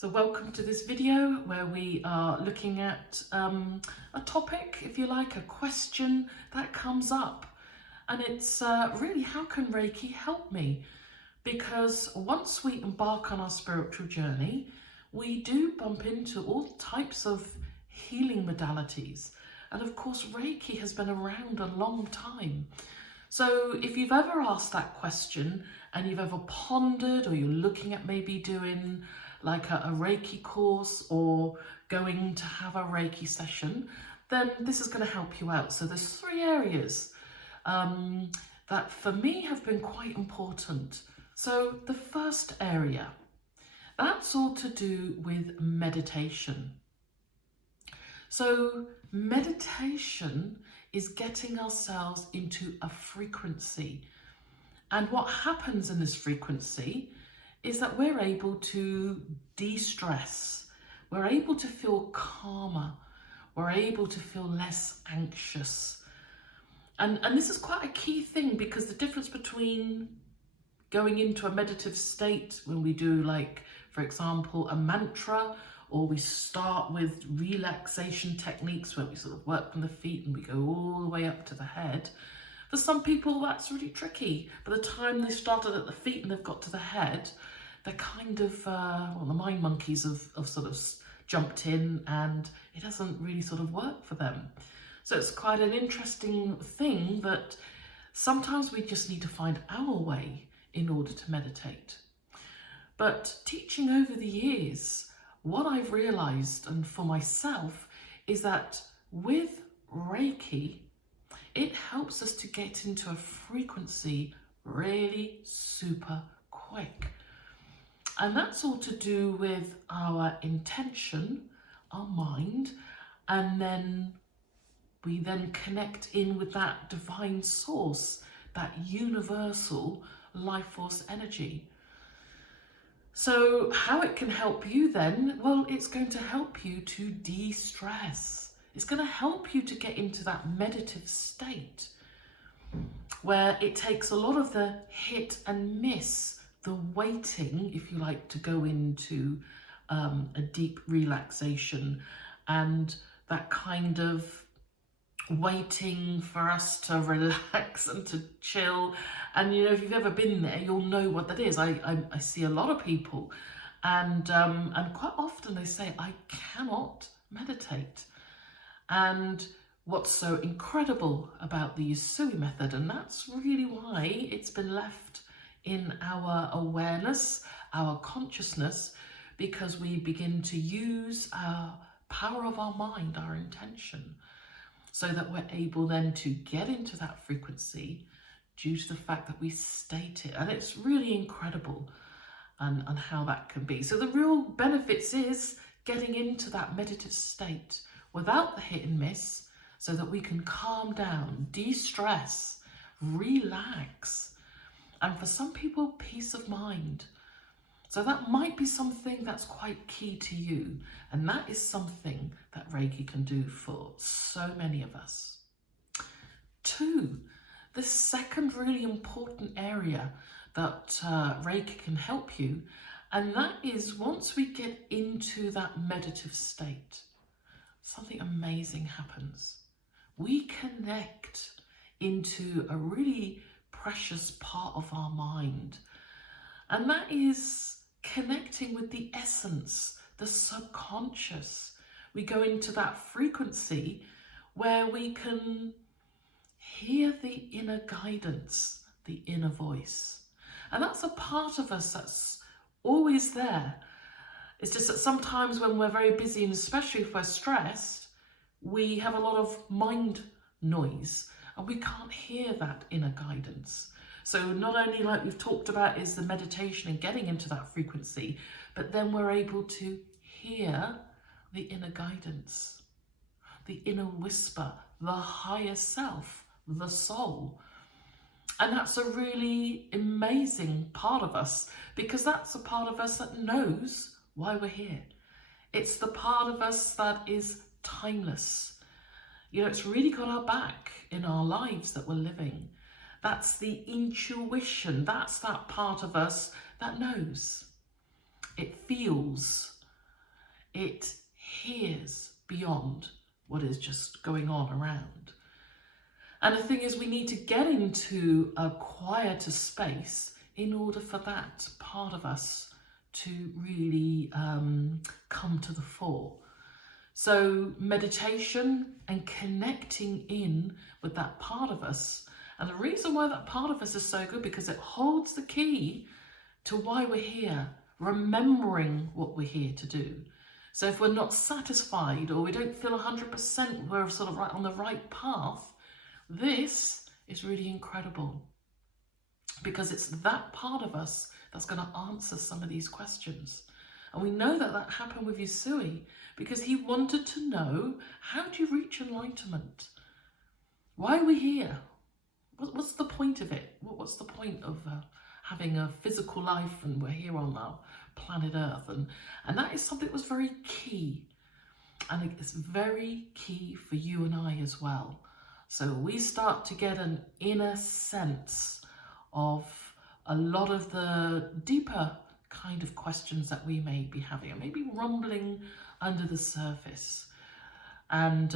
So welcome to this video where we are looking at a topic, if you like, a question that comes up. And it's really, how can Reiki help me? Because once we embark on our spiritual journey, we do bump into all types of healing modalities. And of course, Reiki has been around a long time. So if you've ever asked that question and you've ever pondered, or you're looking at maybe doing like a Reiki course or going to have a Reiki session, then this is going to help you out. So there's three areas that for me have been quite important. So the first area, that's all to do with meditation. So meditation is getting ourselves into a frequency. And what happens in this frequency is that we're able to de-stress. We're able to feel calmer. We're able to feel less anxious. And this is quite a key thing, because the difference between going into a meditative state when we do, like, for example, a mantra, or we start with relaxation techniques where we sort of work from the feet and we go all the way up to the head. For some people, that's really tricky. By the time they started at the feet and they've got to the head, they're kind of, the mind monkeys have sort of jumped in, and it doesn't really sort of work for them. So it's quite an interesting thing that sometimes we just need to find our way in order to meditate. But teaching over the years, what I've realized, and for myself, is that with Reiki, it helps us to get into a frequency really super quick. And that's all to do with our intention, our mind, and then we then connect in with that divine source, that universal life force energy. So how it can help you then? Well, it's going to help you to de-stress. It's going to help you to get into that meditative state where it takes a lot of the hit and miss, the waiting, if you like, to go into a deep relaxation, and that kind of waiting for us to relax and to chill. And you know, if you've ever been there, you'll know what that is. I see a lot of people, and quite often they say, I cannot meditate. And what's so incredible about the Usui method, and that's really why it's been left in our awareness, our consciousness, because we begin to use our power of our mind, our intention, so that we're able then to get into that frequency due to the fact that we state it. And it's really incredible and how that can be. So the real benefits is getting into that meditative state without the hit and miss, so that we can calm down, de-stress, relax. And for some people, peace of mind. So that might be something that's quite key to you. And that is something that Reiki can do for so many of us. 2, the second really important area that Reiki can help you, and that is once we get into that meditative state, something amazing happens. We connect into a really precious part of our mind, and that is connecting with the essence, the subconscious. We go into that frequency where we can hear the inner guidance, the inner voice. And that's a part of us that's always there. It's just that sometimes when we're very busy, and especially if we're stressed, we have a lot of mind noise and we can't hear that inner guidance. So not only, like we've talked about, is the meditation and getting into that frequency, but then we're able to hear the inner guidance, the inner whisper, the higher self, the soul. And that's a really amazing part of us, because that's a part of us that knows why we're here. It's the part of us that is timeless. You know, it's really got our back in our lives that we're living. That's the intuition. That's that part of us that knows. It feels. It hears beyond what is just going on around. And the thing is, we need to get into a quieter space in order for that part of us to really come to the fore. So meditation and connecting in with that part of us. And the reason why that part of us is so good, because it holds the key to why we're here, remembering what we're here to do. So if we're not satisfied or we don't feel 100% we're sort of right on the right path, this is really incredible, because it's that part of us that's going to answer some of these questions. And we know that that happened with Yusui, because he wanted to know, how do you reach enlightenment? Why are we here? What's the point of it? What's the point of having a physical life, and we're here on our planet Earth? And that is something that was very key. And it's very key for you and I as well. So we start to get an inner sense of a lot of the deeper kind of questions that we may be having, or maybe rumbling under the surface. And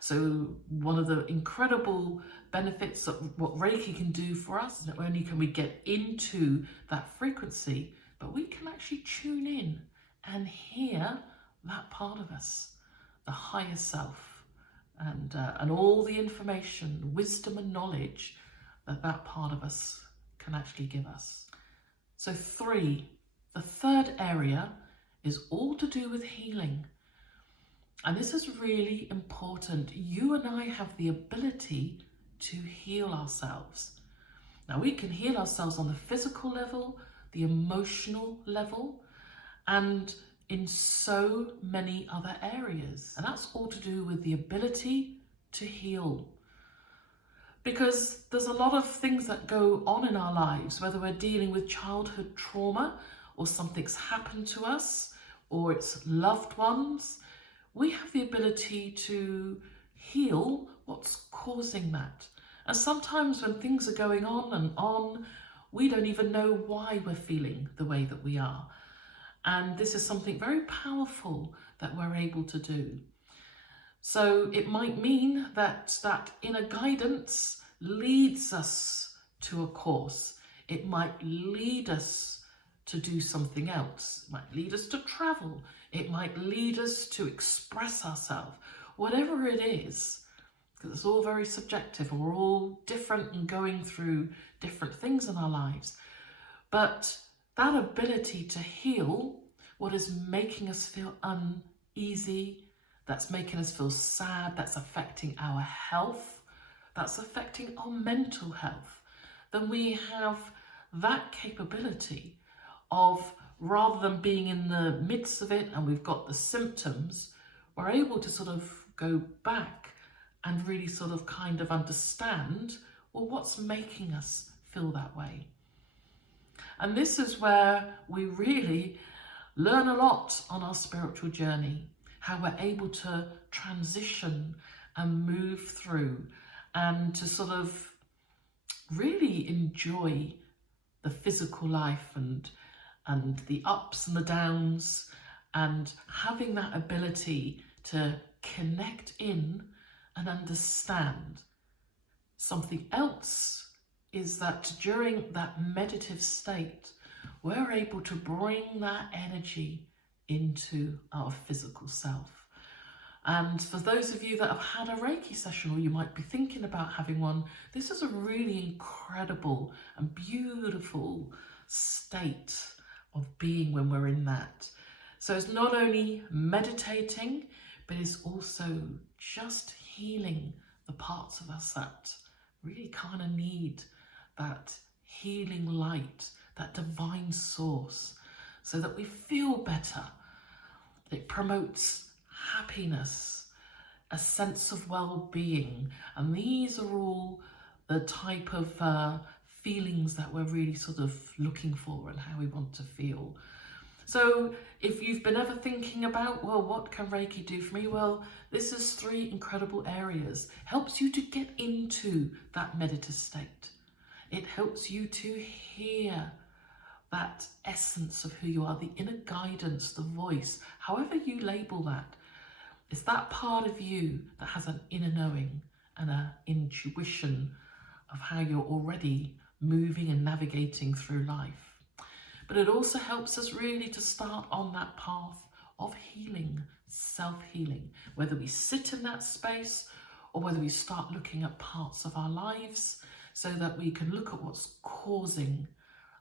so one of the incredible benefits of what Reiki can do for us, not only can we get into that frequency, but we can actually tune in and hear that part of us, the higher self, and all the information, wisdom and knowledge that that part of us can actually give us. So 3, the third area is all to do with healing. And this is really important. You and I have the ability to heal ourselves. Now, we can heal ourselves on the physical level, the emotional level, and in so many other areas. And that's all to do with the ability to heal. Because there's a lot of things that go on in our lives, whether we're dealing with childhood trauma, or something's happened to us, or it's loved ones. We have the ability to heal what's causing that. And sometimes when things are going on, we don't even know why we're feeling the way that we are. And this is something very powerful that we're able to do. So it might mean that that inner guidance leads us to a course. It might lead us to do something else. It might lead us to travel. It might lead us to express ourselves. Whatever it is, because it's all very subjective, and we're all different and going through different things in our lives. But that ability to heal what is making us feel uneasy, that's making us feel sad, that's affecting our health, that's affecting our mental health, then we have that capability of, rather than being in the midst of it and we've got the symptoms, we're able to sort of go back and really sort of kind of understand, well, what's making us feel that way? And this is where we really learn a lot on our spiritual journey, how we're able to transition and move through, and to sort of really enjoy the physical life and the ups and the downs, and having that ability to connect in and understand. Something else is that during that meditative state, we're able to bring that energy into our physical self. And for those of you that have had a Reiki session, or you might be thinking about having one, this is a really incredible and beautiful state of being when we're in that. So it's not only meditating, but it's also just healing the parts of us that really kind of need that healing light, that divine source, so that we feel better. It promotes happiness, a sense of well-being, and these are all the type of feelings that we're really sort of looking for and how we want to feel. So if you've been ever thinking about, well, what can Reiki do for me? Well, this is 3 incredible areas. Helps you to get into that meditative state. It helps you to hear that essence of who you are, the inner guidance, the voice, however you label that. It's that part of you that has an inner knowing and an intuition of how you're already moving and navigating through life. But it also helps us really to start on that path of healing, self-healing, whether we sit in that space or whether we start looking at parts of our lives so that we can look at what's causing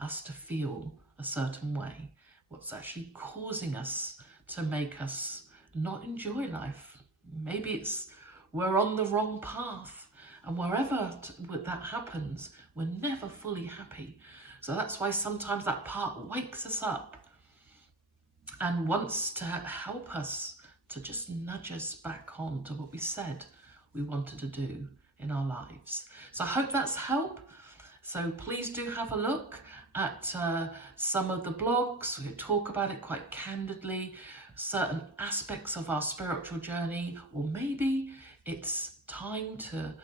us to feel a certain way, what's actually causing us to make us not enjoy life. Maybe it's we're on the wrong path, and wherever that happens, we're never fully happy. So that's why sometimes that part wakes us up and wants to help us to just nudge us back on to what we said we wanted to do in our lives. So I hope that's help. So please do have a look at some of the blogs. We talk about it quite candidly, certain aspects of our spiritual journey, or maybe it's time to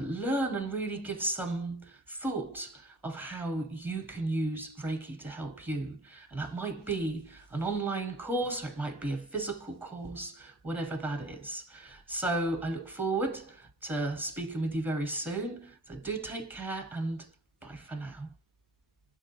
learn and really give some thought of how you can use Reiki to help you. And that might be an online course, or it might be a physical course, whatever that is. So I look forward to speaking with you very soon. So do take care, and bye for now.